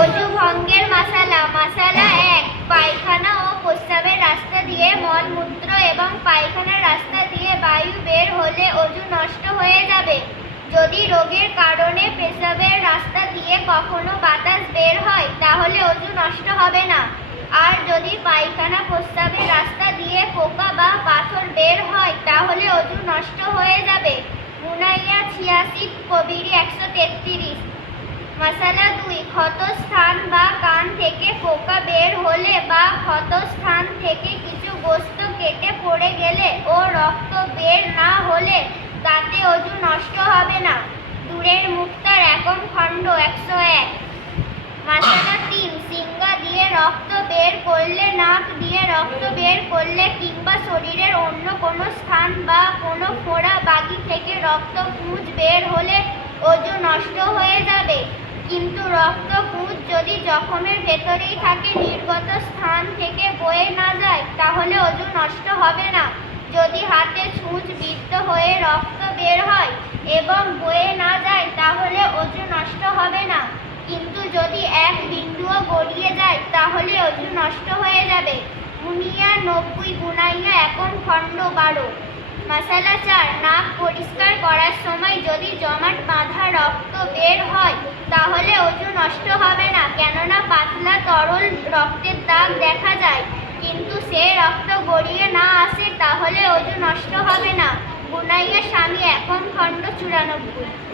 অজু ভঙ্গের মাসালা মাসালা এক, পায়খানা ও প্রস্রাবের রাস্তা দিয়ে মলমূত্র এবং পায়খানার রাস্তা দিয়ে বায়ু বের হলে অজু নষ্ট হয়ে যাবে। যদি রোগের কারণে পেশাবের রাস্তা দিয়ে কখনো বাতাস বের হয়, তাহলে অজু নষ্ট হবে না। আর যদি পায়খানা, প্রস্রাবের রাস্তা দিয়ে পোকা বা পাথর বের হয়, তাহলে অজু নষ্ট হয়ে যাবে। মুনাইয়া ছিয়াশি, কবিরি একশো তেত্রিশ। মশালা দুই, ক্ষতস্থান বা কান থেকে পোকা বের হলে বা ক্ষতস্থান থেকে কিছু বস্তু কেটে পড়ে গেলে ও রক্ত বের না হলে তাতে অজু নষ্ট হবে না। দূরের মুক্তার একম খণ্ড একশো এক। মাসালা তিন সিঙ্গা দিয়ে রক্ত বের করলে, নাক দিয়ে রক্ত বের করলে কিংবা শরীরের অন্য কোনো স্থান বা কোনো ফোড়া বাগি থেকে রক্ত পুঁজ বের হলে অজু নষ্ট হয়ে যাবে। কিন্তু রক্ত পুঁজ যদি জখমের ভেতরেই থাকে, নির্গত স্থান থেকে বয়ে না যায়, তাহলে অজু নষ্ট হবে না। যদি হাতে ছুঁচ বিদ্ধ হয়ে রক্ত বের হয় এবং বয়ে না যায়, তাহলে অজু নষ্ট হবে না। কিন্তু যদি এক বিন্দুও গড়িয়ে যায়, তাহলে অজু নষ্ট হয়ে যাবে। মুনিয়া, নব্বই গুনাইয়া এখন খণ্ড বারো। মশালা চার, নাক পরিষ্কার করার সময় যদি জমাট রক্ত বের হয়, তাহলে ওজন নষ্ট হবে না। কেননা পাতলা তরল রক্তের দাগ দেখা যায়। কিন্তু সে রক্ত গড়িয়ে না আসে, তাহলে ওজন নষ্ট হবে না। গুনাইয়া স্বামী এখন খণ্ড চুরানব্বই।